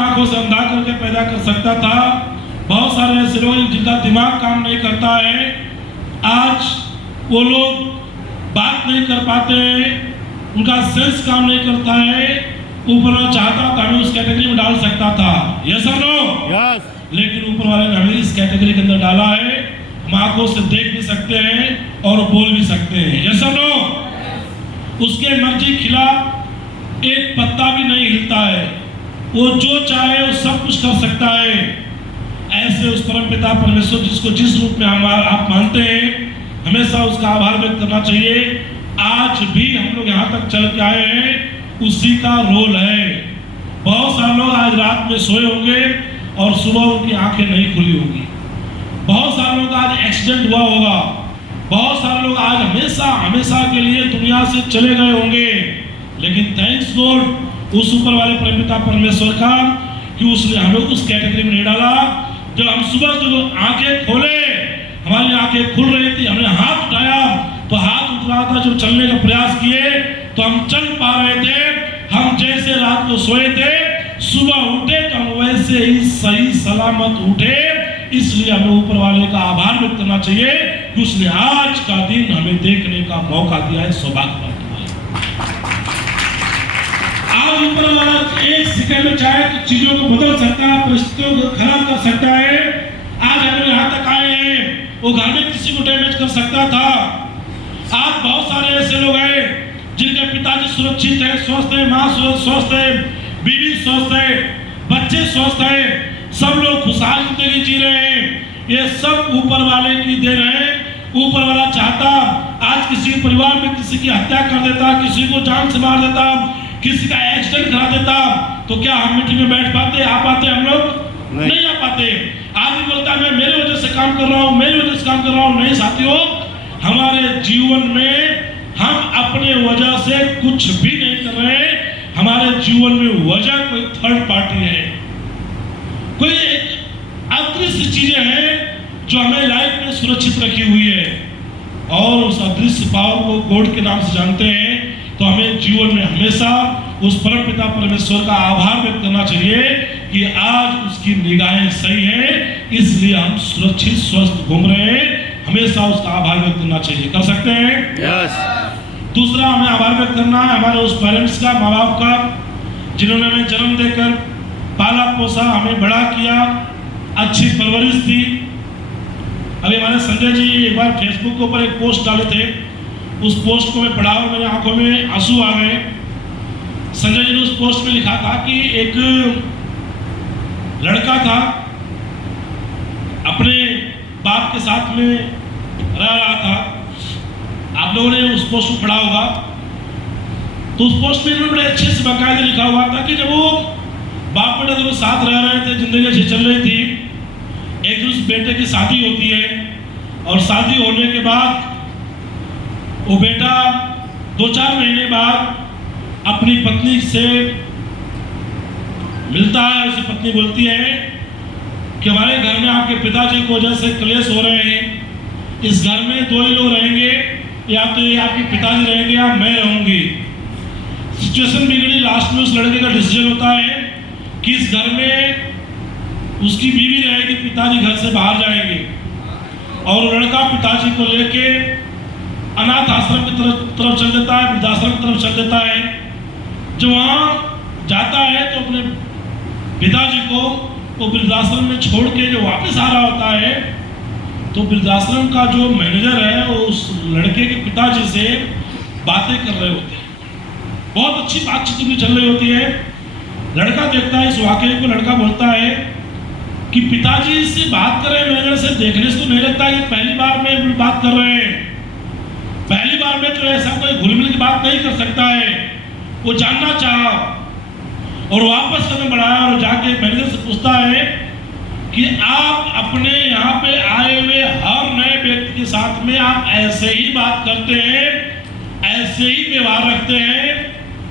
आंखों से अंधा करके पैदा कर सकता था। बहुत सारे ऐसे लोग जिनका दिमाग काम नहीं करता है, आज वो लोग बात नहीं कर पाते हैं, उनका सेंस काम नहीं करता है। ऊपर वाला चाहता तो हमें उस कैटेगरी में डाल सकता था, यस और नो? यस। लेकिन ऊपर वाले ने हमें इस कैटेगरी के अंदर डाला है। हम आंखों से देख भी सकते हैं और बोल भी सकते हैं, यस और नो? उसके मर्जी खिलाफ एक पत्ता भी नहीं हिलता है, वो जो चाहे वो सब कुछ कर सकता है। ऐसे उस परम पिता परमेश्वर जिसको जिस रूप में आप मानते हैं, हमेशा उसका आभार व्यक्त करना चाहिए। आज भी हम लोग यहाँ तक चल के आए हैं, उसी का रोल है। बहुत सारे लोग आज रात में सोए होंगे और सुबह उनकी आंखें नहीं खुली होंगी। बहुत सारे लोग आज एक्सीडेंट हुआ होगा। बहुत सारे लोग आज हमेशा हमेशा के लिए दुनिया से चले गए होंगे। लेकिन थैंक्स गॉड उस ऊपर वाले परमपिता परमेश्वर का कि उसने हमें उस कैटेगरी में नहीं डाला। जब हम सुबह जब आंखें खोले, हमारी आंखें खुल रही थी, हमने हाथ उठाया तो हाथ उठ रहा था। जब चलने का प्रयास किए तो हम चल पा रहे थे। हम जैसे रात को सोए थे, सुबह उठे तो हम वैसे ही सही सलामत उठे। इसलिए हमें ऊपर वाले का आभार व्यक्त करना चाहिए कि उसने आज का दिन हमें देखने का मौका दिया है। सौभाग्य आज ऊपर वाला एक सेकंड में चाहे तो चीजों को बदल सकता है, परिस्थितियों को खराब कर सकता है। आज हम यहाँ तक आए हैं, वो घर में किसी को डैमेज कर सकता था। आज बहुत सारे ऐसे लोग हैं जिनके पिताजी सुरक्षित है, स्वस्थ है, माँ स्वस्थ है, बीवी स्वस्थ है, बच्चे स्वस्थ है, सब लोग खुशहाल जिंदगी जी रहे हैं। ये सब ऊपर वाले की देन है। ऊपर वाला चाहता आज किसी परिवार में किसी की हत्या कर देता, किसी को जान से मार देता, किसी का एक्सीडेंट करा देता, तो क्या हम मीटिंग में बैठ पाते, आ पाते? हम लोग नहीं आ पाते। आदमी बोलता है मैं मेरे वजह से काम कर रहा हूँ, मेरी वजह से काम कर रहा हूँ। नहीं साथियों, हमारे जीवन में हम अपने वजह से कुछ भी नहीं कर रहे। हमारे जीवन में वजह कोई थर्ड पार्टी है, कोई एक अदृश्य चीजें हैं जो हमें लाइफ में सुरक्षित रखी हुई है। और उस अदृश्य पावर को गॉड के नाम से जानते हैं। तो हमें जीवन में हमेशा उस परम पिता परमेश्वर का आभार व्यक्त करना चाहिए कि आज उसकी निगाहें सही है, इसलिए हम सुरक्षित स्वस्थ घूम रहे हैं। हमेशा उसका आभार व्यक्त करना चाहिए। कर सकते हैं? यस। दूसरा हमें आभार व्यक्त करना है हमारे उस पेरेंट्स का, माँ बाप का, जिन्होंने हमें जन्म देकर पाला पोसा, हमें बड़ा किया, अच्छी परवरिश दी। अभी हमारे संजय जी एक बार फेसबुक के ऊपर एक पोस्ट डाले थे। उस पोस्ट को मैं पढ़ा और मेरे आंखों में आंसू आ गए। संजय जी ने उस पोस्ट में लिखा था कि एक लड़का था, अपने बाप के साथ में रह रहा था। आप लोगों ने उस पोस्ट को पढ़ा होगा। तो उस पोस्ट में इन्होंने बड़े अच्छे से बाकायदे लिखा हुआ था कि जब वो बाप बेटा दोनों साथ रह रहे थे, जिंदगी अच्छी चल रही थी, एक दूसरे बेटे की शादी होती है और शादी होने के बाद वो बेटा 2-4 महीने बाद अपनी पत्नी से मिलता है। उसकी पत्नी बोलती है कि हमारे घर में आपके पिताजी की वजह से क्लेश हो रहे हैं। इस घर में 2 ही लोग रहेंगे, या तो ये आपके पिताजी रहेंगे या मैं रहूंगी। सिचुएशन बिगड़ी। लास्ट में उस लड़के का डिसीजन होता है कि इस घर में उसकी बीवी रहेगी, पिताजी घर से बाहर जाएंगे। और लड़का पिताजी को लेके अनाथ आश्रम की तरफ चल देता है, वृद्धाश्रम की तरफ चल देता है। जब वहाँ जाता है तो अपने पिताजी को वो वृद्धाश्रम में छोड़ के जो वापस आ रहा होता है, तो वृद्धाश्रम का जो मैनेजर है वो उस लड़के के पिताजी से बातें कर रहे होते हैं। बहुत अच्छी बातचीत भी चल रही होती है। लड़का देखता है इस वाकये को। लड़का बोलता है कि पिताजी से बात कर रहे हैं, मैनेजर से देखने से तो नहीं लगता कि पहली बार में बात कर रहे हैं। पहली बार में तो ऐसा कोई घुल-मिल की बात नहीं कर सकता है। वो जानना चाहा और वापस कदम बढ़ाया और जाके मैनेजर से पूछता है कि आप अपने यहाँ पे आए हुए हर नए व्यक्ति के साथ में आप ऐसे ही बात करते हैं, ऐसे ही व्यवहार रखते हैं,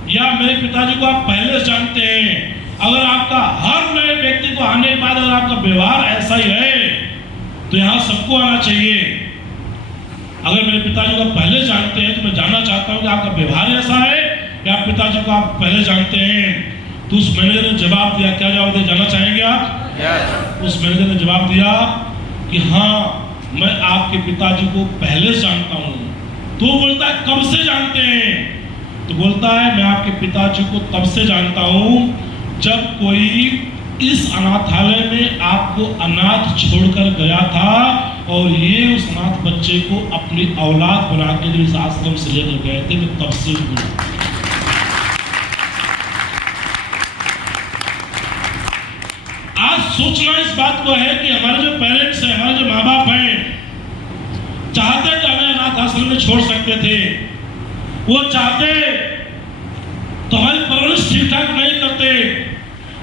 या मेरे पिताजी को आप पहले से जानते हैं? अगर आपका हर नए व्यक्ति को आने के बाद अगर आपका व्यवहार ऐसा ही है तो यहाँ सबको आना चाहिए। अगर मेरे पिताजी को आप पहले जानते हैं तो मैं जानना चाहता हूँ कि आपका व्यवहार ऐसा है या आप पिताजी को आप पहले जानते हैं? तो उस मैनेजर ने जवाब दिया, क्या जवाब दिया जानना चाहेंगे आप? उस मैनेजर ने जवाब दिया कि हाँ, मैं आपके पिताजी को पहले से जानता हूँ। तो वो बोलता है कब से जानते हैं? तो बोलता है मैं आपके पिताजी को तब से जानता हूँ जब कोई इस अनाथालय में आपको अनाथ छोड़कर गया था और ये उस अनाथ बच्चे को अपनी औलाद बना के जो इस आश्रम से लेकर गए थे, तो तब से आज सोचना इस बात को है कि हमारे जो पेरेंट्स हैं, हमारे जो माँ बाप हैं, चाहते तो हमें अनाथ आश्रम में छोड़ सकते थे। वो चाहते तो हमारी परवरिश ठीक ठाक नहीं करते,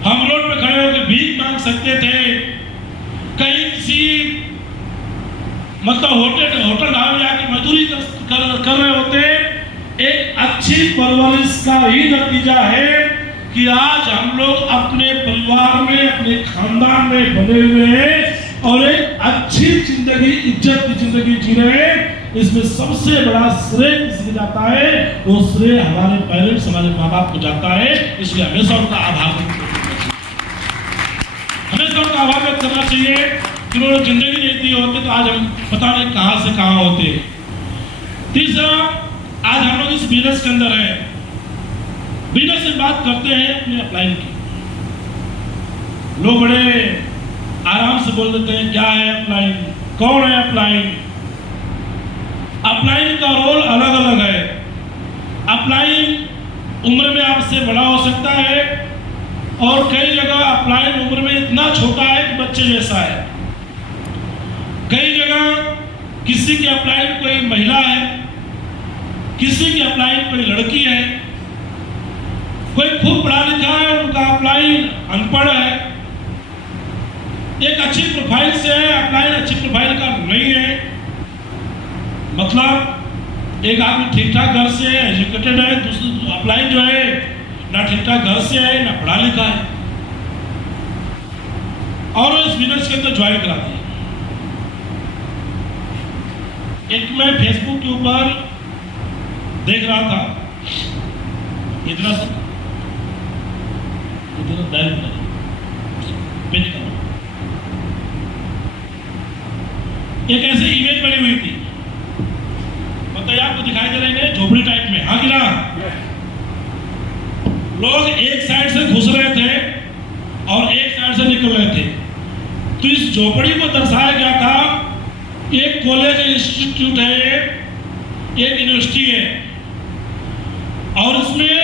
हम रोड पे खड़े होकर भीख मांग सकते थे, कहीं किसी मतलब होटल ढाबे जाके मजदूरी कर रहे होते। एक अच्छी परवरिश का ही नतीजा है कि आज हम लोग अपने परिवार में, अपने खानदान में बने हुए हैं और एक अच्छी जिंदगी, इज्जत की जिंदगी जी रहे हैं। इसमें सबसे बड़ा श्रेय किसको जाता है? वो श्रेय हमारे पेरेंट्स, हमारे माँ बाप को जाता है। इसलिए हमेशा उनका आभार व्यक्त करना चाहिए, हमेशा उनका आभार व्यक्त करना चाहिए कि उन्होंने जिंदगी नहीं दी होती तो आज हम पता नहीं कहां से कहां होते। तीसरा, आज हम लोग इस बिजनेस के अंदर है, बिजनेस से बात करते हैं अपने अपलाइन की। लोग बड़े आराम से बोल देते हैं क्या है अपलाइन, कौन है अपलाइन। अपलाइन का रोल अलग अलग है। अपलाइन उम्र में आपसे बड़ा हो सकता है और कई जगह अपलाइन उम्र में इतना छोटा है कि बच्चे जैसा है। कई जगह किसी की अपलाइन कोई महिला है, किसी की अपलाइन कोई लड़की है, कोई खूब पढ़ा लिखा है, उनका अपलाइन अनपढ़ है। एक अच्छी प्रोफाइल से है, अपलाइन अच्छी प्रोफाइल का नहीं है। मतलब एक आदमी ठीक ठाक घर से है, एजुकेटेड है, दूसरी अपलाइन जो है ना ठीक ठाक घर से है ना पढ़ा लिखा है, और इस बिजनेस के अंदर ज्वाइन करा दिया। एक मैं फेसबुक के ऊपर देख रहा था, इतना एक ऐसे इमेज बनी हुई थी, बताइए आपको दिखाई दे रहे हैं झोपड़ी टाइप में, हाँ कि ना? लोग एक साइड से घुस रहे थे और एक साइड से निकल रहे थे। तो इस झोपड़ी को दर्शाया गया था, एक कॉलेज इंस्टीट्यूट है, एक यूनिवर्सिटी है, और उसमें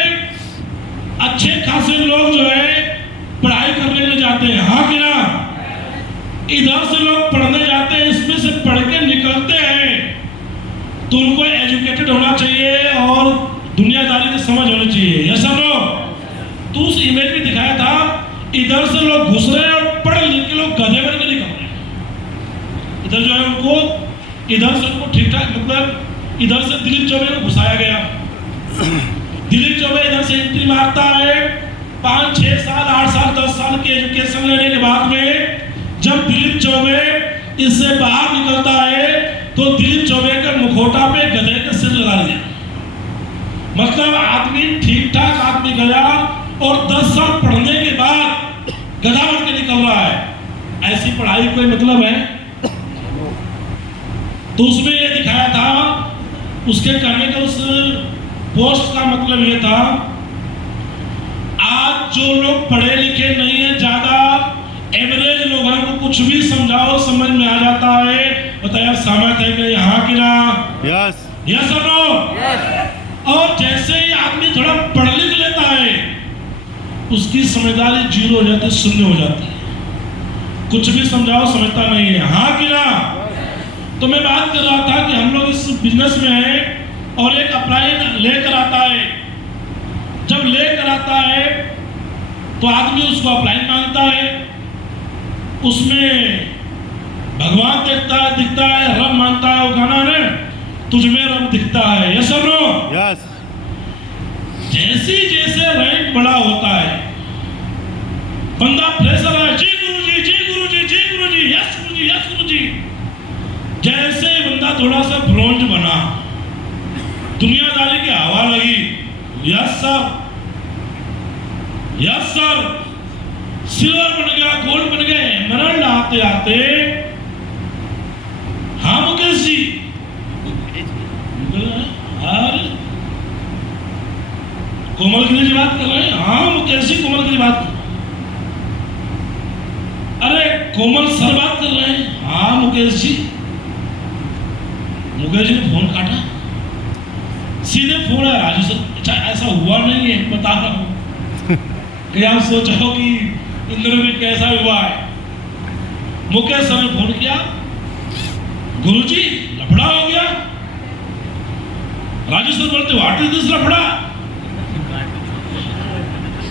अच्छे खासे लोग जो है पढ़ाई करने के जाते हैं, हाँ कि ना? इधर से लोग पढ़ने जाते हैं, इसमें से पढ़ के निकलते हैं, तो उनको एजुकेटेड होना चाहिए और दुनियादारी की समझ होनी चाहिए, ऐसा नो? तो उस इमेज में दिखाया था, इधर से लोग घुस रहे हैं और पढ़ लिख के लोग गधे बन के निकल रहे हैं। इधर जो है उनको, इधर से उनको ठीक ठाक, मतलब इधर से दिलीप चौबे को घुसाया गया। दिलीप चौबे इधर से एंट्री मारता है, 5, 6 साल, 8 साल, 10 साल की एजुकेशन लेने के बाद में जब दिलीप चौबे इससे बाहर निकलता है तो दिलीप चौबे के मुखौटा पे गधे का सिर लगा दिया। मतलब आदमी ठीक ठाक आदमी गया और 10 साल पढ़ने के बाद गधा बन के निकल रहा है। ऐसी पढ़ाई कोई मतलब है? तो उसमें ये दिखाया था, उसके कहने का उस पोस्ट का मतलब ये था, आज जो लोग पढ़े लिखे नहीं है, ज्यादा एवरेज लोग हैं, वो कुछ भी समझाओ समझ में आ जाता है। बताया सहमत है कि हाँ कि ना? यस, यस और नो? और जैसे ही आदमी थोड़ा पढ़ लिख लेता है, उसकी समझदारी जीरो हो जाती है, शून्य हो जाती है, कुछ भी समझाओ समझता नहीं है, हाँ कि ना? तो मैं बात कर रहा था कि हम लोग इस बिजनेस में हैं और एक अपलाइन लेकर आता है। जब लेकर आता है तो आदमी उसको अपलाइन मांगता है, उसमें भगवान दिखता है, रब मानता है, वो गाना है तुझमें रब दिखता है, यस और नो? यस। जैसे जैसे रैंक बड़ा होता है, बंदा प्रेशर है, जी गुरुजी, जी गुरुजी, जी गुरुजी, यस गुरुजी, यस गुरुजी। जैसे बंदा थोड़ा सा ब्रॉन्ज बना, दुनियादारी की हवा लगी, yes sir, yes sir, silver बन गया, गोल्ड बन गए, एमरल्ड आते आते। हाँ मुकेश जी, अरे कोमलगिरी जी बात कर रहे हैं? हाँ मुकेश जी, कोमलगिरी बात कर। अरे कोमल सर बात कर रहे हैं? हाँ मुकेश जी। मुकेश जी ने फोन काटा, सीधे फोन है राजू सर। अच्छा ऐसा हुआ नहीं है, बता रहा हूं कि आप सोचो कि इंद्रवीर कैसा हुआ है। मुकेश सर ने फोन किया, गुरुजी लफड़ा हो गया। राजू सर बोलते व्हाट इज दिस लफड़ा,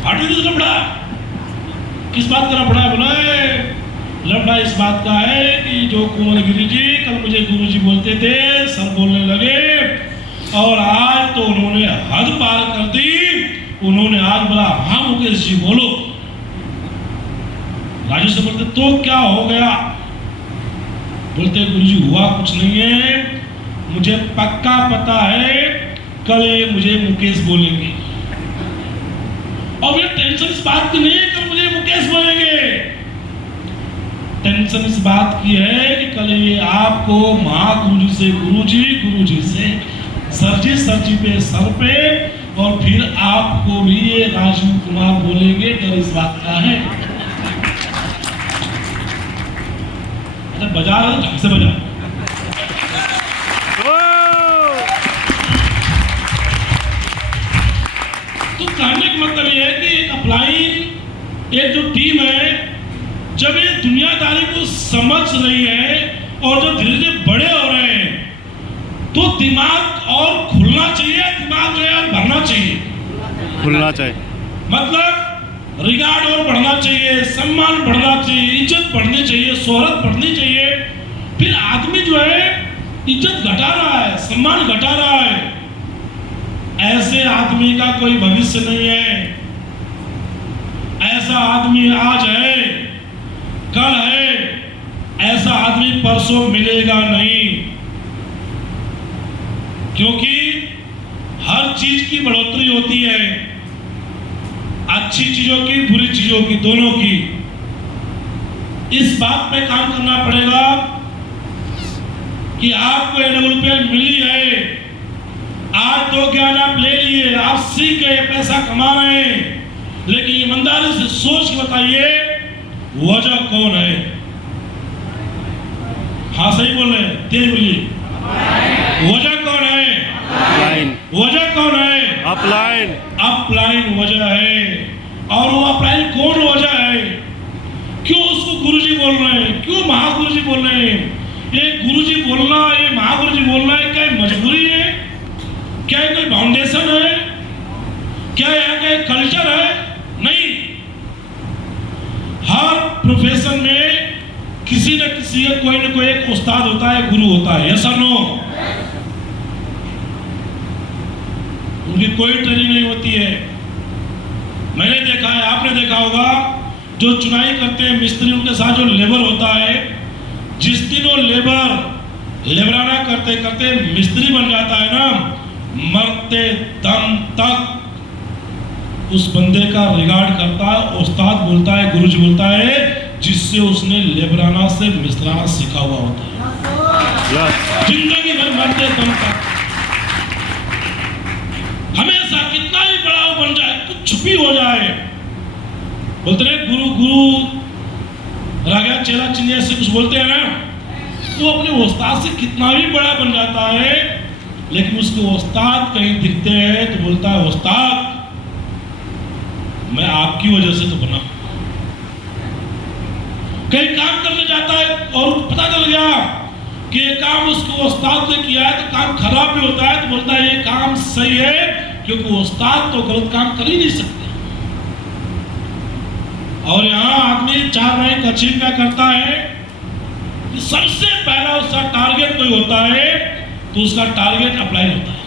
व्हाट इज दिस लफड़ा, किस बात का लफड़ा है? बोला लफड़ा इस बात का है कि जो कोमलगिरी जी कल मुझे गुरुजी बोलते थे, सर बोलने लगे और आज तो उन्होंने हद पार कर दी। उन्होंने आज बोला हाँ मुकेश जी बोलो। राजू से बोलते तो क्या हो गया? बोलते गुरुजी हुआ कुछ नहीं है, मुझे पक्का पता है कल ये मुझे मुकेश बोलेंगे। और ये टेंशन इस बात की नहीं है कल मुझे मुकेश बोलेंगे, टेंशन इस बात की है कि कल ये आपको महागुरु से गुरुजी, गुरुजी से सरजी, सरजी पे सर पे, और फिर आपको भी ये राजीव कुमार बोलेंगे। डर इस बात का है। अच्छा बजा रहे ढंग से बजा। तो कहने का मतलब ये है कि एक अपलाइन, एक जो टीम है, जब ये दुनियादारी को समझ रही है और जो धीरे धीरे बड़े हो रहे हैं, तो दिमाग और खुलना चाहिए, दिमाग जो है भरना चाहिए, खुलना चाहिए। मतलब रिगार्ड और बढ़ना चाहिए, सम्मान बढ़ना चाहिए, इज्जत बढ़नी चाहिए, शोहरत बढ़नी चाहिए। फिर आदमी जो है इज्जत घटा रहा है, सम्मान घटा रहा है, ऐसे आदमी का कोई भविष्य नहीं है। ऐसा आदमी आज है, कल है, ऐसा आदमी परसों मिलेगा नहीं। क्योंकि हर चीज की बढ़ोतरी होती है, अच्छी चीजों की, बुरी चीजों की, दोनों की। इस बात पे काम करना पड़ेगा कि आपको AWPL मिली है, आज तो ज्ञान आप ले लिए, आप सीख गए, पैसा कमा रहे हैं, लेकिन ईमानदारी से सोच के बताइए वजह कौन है? हाँ सही बोल रहे हैं, तेज बोलिए। वजह कौन है? वजह कौन है? अपलाइन। अपलाइन वजह है। और वो अपलाइन कौन वजह है? क्यों उसको गुरुजी बोल रहे हैं? क्यों महागुरुजी बोल रहे हैं? ये गुरुजी बोलना, ये महागुरुजी बोलना है क्या मजबूरी है? क्या कोई फाउंडेशन है? क्या यहाँ का कल्चर है? नहीं। हर प्रोफेशन में किसी न किसी कोई न कोई एक उस्ताद होता है, गुरु होता है। यस और नो? उनकी कोई ट्रेनिंग नहीं होती है। मैंने देखा है, आपने देखा होगा, जो चुनाई करते हैं मिस्त्री, उनके साथ जो लेबर होता है, जिस दिन वो लेबराना करते करते मिस्त्री बन जाता है ना, मरते दम तक उस बंदे का रिगार्ड करता है, उस्ताद बोलता है, गुरुजी बोलता है, जिससे उसने लेबराना से मिस्त्राना सीखा हुआ होता है। जिंदगी भर मरते दम तक, हमेशा कितना भी बड़ा हो बन जाए, कुछ भी हो जाए, बोलते हैं गुरु गुरु राजा चेला चिंदिया से कुछ बोलते हैं ना, वो अपने उस्ताद से कितना भी बड़ा बन जाता है, लेकिन उसके उस्ताद कहीं दिखते हैं तो बोलता है उस्ताद मैं आपकी वजह से तो बना। कहीं काम करने जाता है और पता चल गया कि ये काम उसको उस्ताद ने किया है तो काम खराब भी होता है, तो बोलता है ये काम सही है, क्योंकि उस्ताद तो गलत काम कर ही नहीं सकते। और यहाँ आदमी 4 रैंक अचीव क्या करता है, सबसे पहला उसका टारगेट कोई होता है तो उसका टारगेट अपलाइन होता है।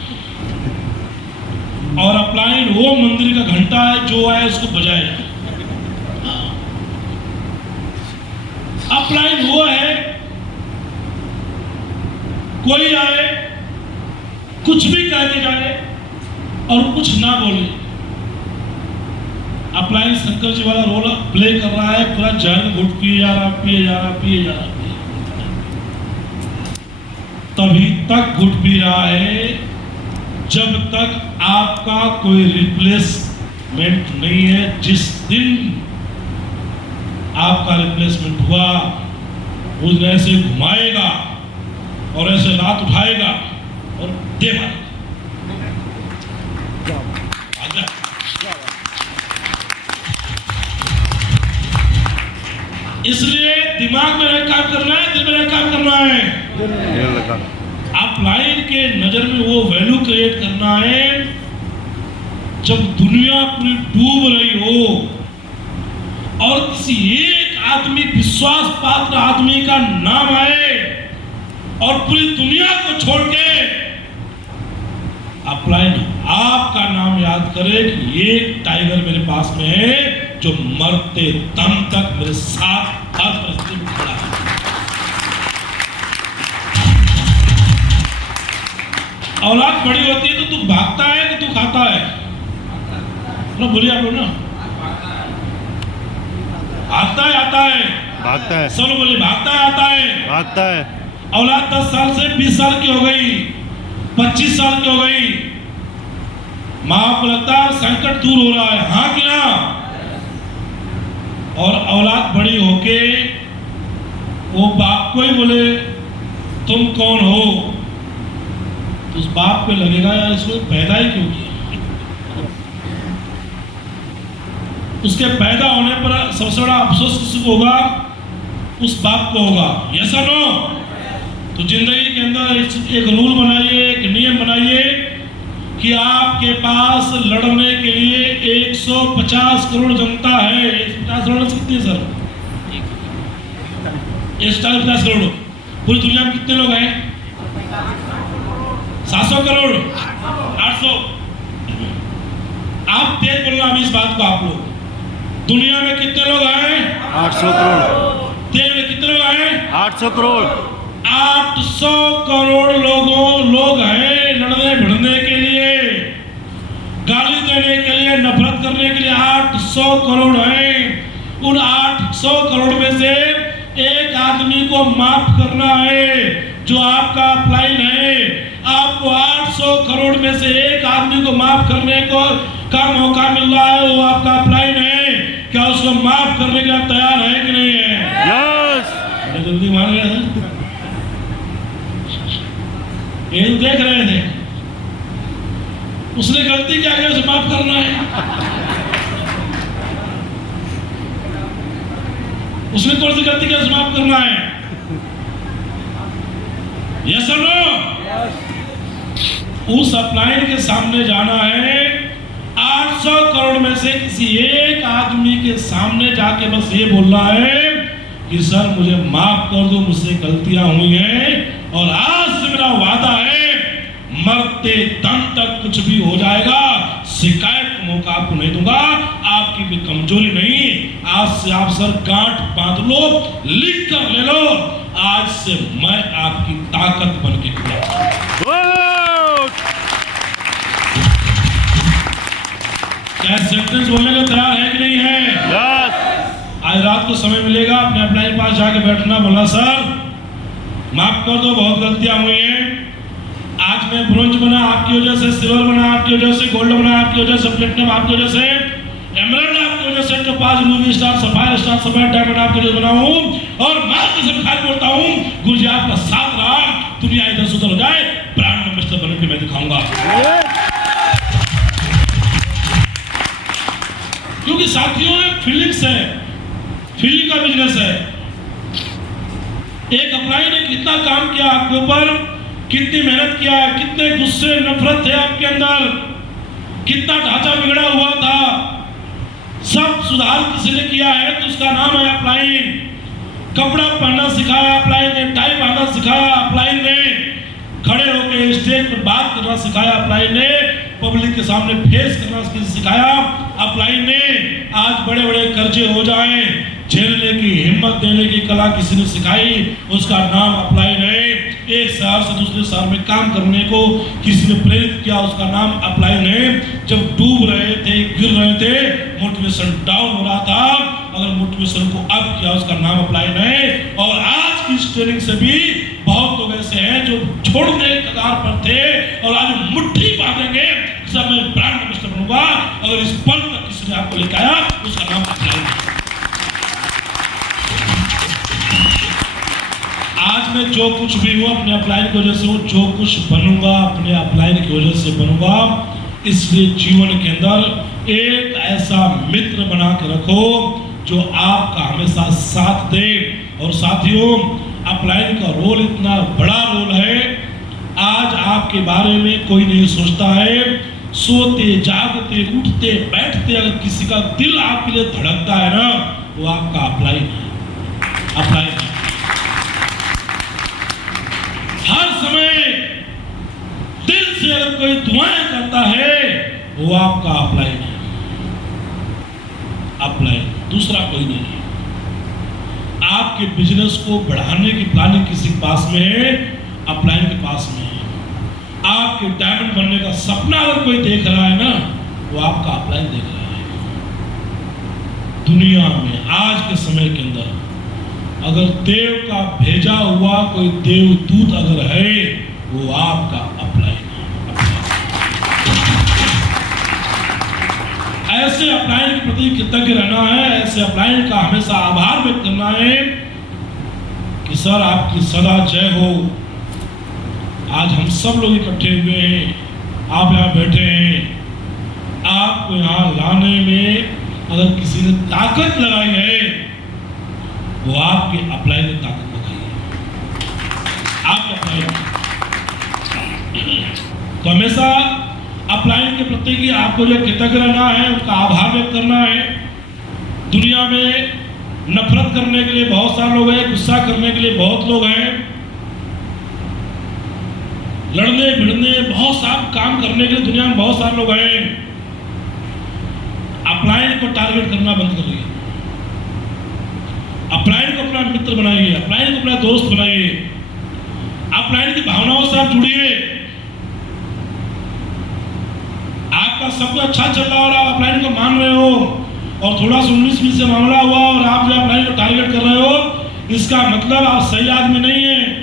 और अपलाइन वो मंदिर का घंटा है जो है उसको बजाएगा। अपलाइन वो है, कोई आए कुछ भी कह के जाए और कुछ ना बोले, अप्लायंस शंकर जी वाला रोल प्ले कर रहा है, पूरा जहर घुट पिए जा रहा, पिए जा रहा, पिए जा रहा, तभी तक घुट पी रहा है जब तक आपका कोई रिप्लेसमेंट नहीं है। जिस दिन आपका रिप्लेसमेंट हुआ, उस दिन ऐसे घुमाएगा और ऐसे लात उठाएगा और दे मारेगा। इसलिए दिमाग में रह काम करना है, दिल में रह काम करना है। अपलाइन के नजर में वो वैल्यू क्रिएट करना है जब दुनिया पूरी डूब रही हो और किसी एक आदमी, विश्वास पात्र आदमी का नाम आए और पूरी दुनिया को छोड़ के अपलाइन आपका नाम याद करे कि एक टाइगर मेरे पास में है जो मरते दम तक मेरे साथ हर परिस्थिति में खड़ा है। औलाद बड़ी होती है तो तू भागता है कि तू खाता है? ना बोलिए आप लोग ना, आता है, आता है, भागता है, सब बोलिए भागता है, आता है, भागता है। औलाद 10 साल से 20 साल की हो गई, 25 साल की हो गई, माँ को लगता है संकट दूर हो रहा है, हाँ कि ना? और औलाद बड़ी होके वो बाप को ही बोले तुम कौन हो, तो उस बाप पे लगेगा यार इसको पैदा ही क्यों किया। उसके पैदा होने पर सबसे बड़ा अफसोस किसी को होगा? उस बाप को होगा। यस और नो? तो जिंदगी के अंदर एक रूल बनाइए, एक नियम बनाइए कि आपके पास लड़ने के लिए 150 करोड़ जनता है। 150 करोड़ कितनी है सर? 150 करोड़। पूरी दुनिया में कितने लोग हैं? 700 करोड़, 800। आप तेज बोलना अभी इस बात को। आप लोग दुनिया में कितने लोग हैं? 800 करोड़। तेज में कितने लोग हैं? 800 करोड़। 800 करोड़ लोग हैं लड़ने भिड़ने के लिए, गाली देने के लिए, नफरत करने के लिए 800 करोड़ हैं। उन 800 करोड़ में से एक आदमी को माफ करना है जो आपका अपलाइन है। आपको 800 करोड़ में से एक आदमी को माफ करने का मौका मिल रहा है, वो आपका अपलाइन है। क्या उसको माफ करने के लिए आप तैयार है कि नहीं है? यस। जल्दी मान गए हैं, ये तो देख रहे थे। उसने गलती क्या की, उसे माफ करना है। उसने कौन सी गलती की, उसे माफ करना है। यस और नो? उस अपलाइन के सामने जाना है। 800 करोड़ में से किसी एक आदमी के सामने जाके बस ये बोलना है कि सर मुझे माफ कर दो, मुझसे गलतियां हुई हैं और आज से मेरा वादा है मरते दम तक कुछ भी हो जाएगा, शिकायत का मौका आपको नहीं दूंगा। आपकी भी कमजोरी नहीं, आज से आप सर गांठ बांध लो, लिख कर ले लो, आज से मैं आपकी ताकत बन के खड़ा। क्या सेंटेंस बोलने को तैयार है कि नहीं है? यस। आज रात को समय मिलेगा, अपने अपने पास जाके बैठना, बोला सर माफ कर दो, बहुत गलतियां हुई हैं। आज मैं ब्रोंज बना आपकी वजह से, सिल्वर बना आपकी वजह से, गोल्ड बना आपकी वजह से, प्लेटिनम आपकी वजह से, एमराल्ड आपकी वजह से, topaz, Ruby, star, sapphire, star, sapphire, diamond आपकी वजह से बना हूं। और मैं किसी खाली बोलता हूं, गुरुजी आपका साथ रहा, दुनिया इधर सुधर हो जाए, ब्रांड एम्बेसडर बन के मैं दिखाऊंगा। क्योंकि साथियों में फीलिंग्स है, फीलिंग का बिजनेस है। एक अपलाइन ने कितना काम किया आपके ऊपर, कितनी मेहनत किया, कितने गुस्से नफरत थे आपके अंदर, कितना ढांचा बिगड़ा हुआ था, सब सुधार किसी ने किया है तो उसका नाम है अपलाइन। कपड़ा पहनना सिखाया अपलाइन ने, टाई बांधना सिखाया अपलाइन ने, खड़े होकर स्टेज पर बात करना सिखाया अपलाइन ने, पब्लिक के सामने फेस करना सिखाया अपलाइन ने। आज बड़े बड़े कर्जे हो जाएं, झेलने की हिम्मत देने की कला किसी ने सिखाई, उसका नाम अपलाइन है। एक शहर से दूसरे शहर में काम करने को किसी ने प्रेरित किया, उसका नाम अपलाइन है। जब डूब रहे थे, गिर रहे थे, मोटिवेशन डाउन हो रहा था, अगर मोटिवेशन को अप किया, उसका नाम अपलाइन है। और आज की इस ट्रेनिंग से भी बहुत लोग ऐसे हैं जो छोड़ने के कगार पर थे और आज मुट्ठी बांधेंगे, सब मैं ब्रांड एम्बेसडर बनूंगा। अगर इस पल तक किसी ने आपको लेकर आया, उसका नाम अपलाइन है। आज मैं जो कुछ भी हूँ अपने अपलाइन की वजह से हूँ, जो कुछ बनूंगा अपने अपलाइन की वजह से बनूंगा। इसलिए जीवन के अंदर एक ऐसा मित्र बना के रखो जो आपका हमेशा साथ दे। और साथियों, अपलाइन का रोल इतना बड़ा रोल है, आज आपके बारे में कोई नहीं सोचता है। सोते जागते उठते बैठते अगर किसी का दिल आपके लिए धड़कता है ना, वो आपका अपलाइन है। अपलाइन है। हर समय दिल से अगर कोई दुआएं करता है, वो आपका अपलाइन है। अपलाइन, दूसरा कोई नहीं है। आपके बिजनेस को बढ़ाने की प्लानिंग किसी के पास में है, अपलाइन के पास में है। आपके डायमंड बनने का सपना अगर कोई देख रहा है ना, वो आपका अपलाइन देख रहा है। दुनिया में आज के समय के अंदर अगर देव का भेजा हुआ कोई देवदूत अगर है, वो आपका अपलाइन है। ऐसे अपलाइन के प्रति कृतज्ञ रहना है, ऐसे अपलाइन का हमेशा आभार व्यक्त करना है कि सर आपकी सदा जय हो। आज हम सब लोग इकट्ठे हुए हैं, आप यहाँ बैठे हैं। आपको यहाँ लाने में अगर किसी ने ताकत लगाई है, वो आपके अपलाइन ने ताकत लगाई है। आपके अपलाइन तो हमेशा अपलाइन के प्रति की आपको जो कृतज्ञ रहना है, उनका आभार व्यक्त करना है। दुनिया में नफरत करने के लिए बहुत सारे लोग हैं, गुस्सा करने के लिए बहुत लोग हैं, लड़ने भिड़ने बहुत सारे काम करने के लिए दुनिया में बहुत सारे लोग हैं। अपलाइन को टारगेट करना बंद करिए। अपलाइन को अपना मित्र बनाइए, अपलाइन को अपना दोस्त बनाइए, अपलाइन की भावनाओं से आप जुड़िए। आपका सब कुछ अच्छा चल रहा हो और आप अपलाइन को मान रहे हो और थोड़ा सा 19-20 से मामला हुआ और आप जो अपलाइन को टारगेट कर रहे हो, इसका मतलब आप सही आदमी नहीं है।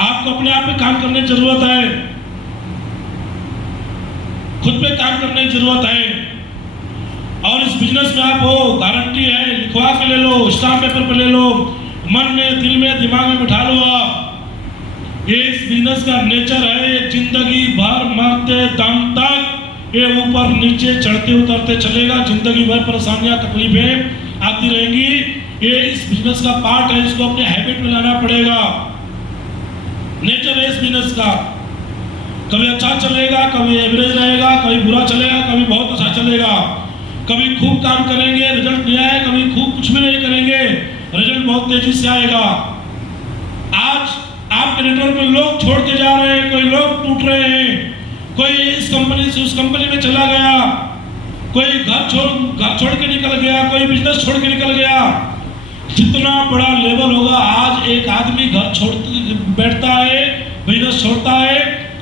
आपको अपने आप पे काम करने की जरूरत है, खुद पे काम करने की जरूरत है। और इस बिजनेस में आप हो, गारंटी है, लिखवा के ले लो, स्टाम्प पेपर पे ले लो, मन में, दिल में, दिमाग में बिठा लो। आप ये इस बिजनेस का नेचर है, जिंदगी भर मरते दम तक ये ऊपर नीचे चढ़ते उतरते चलेगा। जिंदगी भर परेशानियां तकलीफें आती रहेंगी। ये इस बिजनेस का पार्ट है, इसको अपने हैबिट में लाना पड़ेगा। नेचर है इस बिजनेस का, कभी अच्छा चलेगा, कभी एवरेज रहेगा, कभी बुरा चलेगा, कभी बहुत अच्छा चलेगा। कभी खूब काम करेंगे, रिजल्ट नहीं आएगा, कभी खूब कुछ भी नहीं करेंगे, रिजल्ट बहुत तेजी से आएगा। आज आपके नेटवर्क में लोग छोड़ के जा रहे हैं, कोई लोग टूट रहे हैं, कोई इस कंपनी से उस कंपनी में चला गया, कोई घर छोड़ के निकल गया, कोई बिजनेस छोड़ के निकल गया। जितना बड़ा लेवल होगा, आज एक आदमी घर छोड़ बैठता है, बिजनेस छोड़ता है।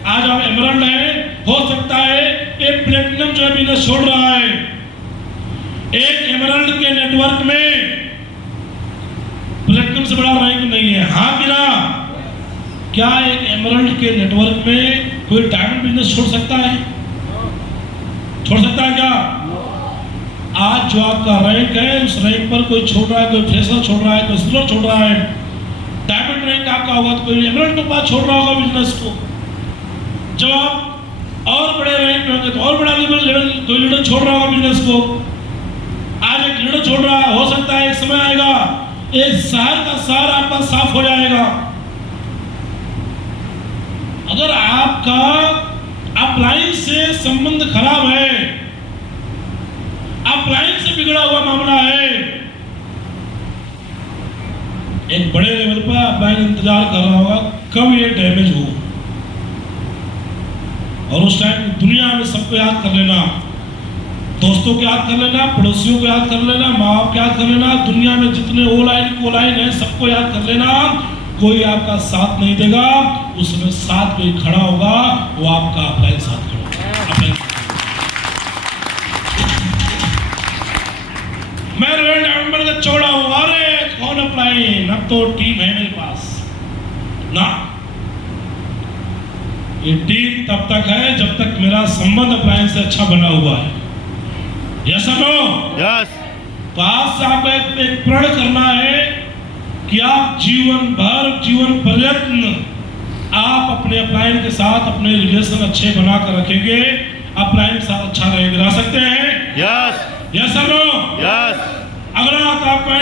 आज आप एमरल्ड हैं, हो सकता है एक प्लेटिनम जो है बिजनेस छोड़ रहा है। एक एमरल्ड के नेटवर्क में प्लेटिनम से बड़ा रैंक नहीं है, हाँ कि ना? क्या एक एमरल्ड के नेटवर्क में कोई डायमंड बिजनेस छोड़ सकता है? छोड़ सकता है क्या? आज जो आपका रैंक है, उस रैंक पर कोई छोड़ रहा है, कोई फ्रेशर छोड़ रहा है, कोई सिल्वर छोड़ रहा है। डायमंड रैंक आपका होगा तो कोई एमरल्ड के पास छोड़ रहा होगा बिजनेस को। जब आप और बड़े रैंक में होंगे तो और बड़ा लेवल कोई लीडर छोड़ रहा होगा बिजनेस को। आज एक लीडर छोड़ रहा है, हो सकता है एक समय आएगा एक शहर का शहर आपका साफ हो जाएगा। अगर आपका अपलाइन से संबंध खराब है, अपलाइन से बिगड़ा हुआ मामला है, एक बड़े लेवल पर अपलाइन इंतजार कर रहा होगा कब ये डैमेज हो। और उस टाइम दुनिया में सबको याद कर लेना, दोस्तों को याद कर लेना, पड़ोसियों को याद कर लेना, माँ बाप को याद कर लेना, दुनिया में जितने ऑनलाइन है सबको याद कर लेना। कोई आपका साथ नहीं देगा, उसमें साथ कोई खड़ा होगा, वो आपका अपलाइन साथ खड़ा होगा। अपलाइन। मैं रॉयल डायमंड का चौड़ा हूं, अरे कौन अपलाइन, अब तो टीम है मेरे पास ना। ये टीम तब तक है जब तक मेरा संबंध अपलाइन से अच्छा बना हुआ है। यस और नो? यस। तो आज से आपको एक प्रण करना है कि आप जीवन भर, जीवन पर्यंत आप अपने अपलाइन के साथ अपने रिलेशन अच्छे बनाकर रखेंगे, अपलाइन के साथ अच्छा रहेंगे, रह सकते हैं? यस। यस और नो? यस। अगला आता है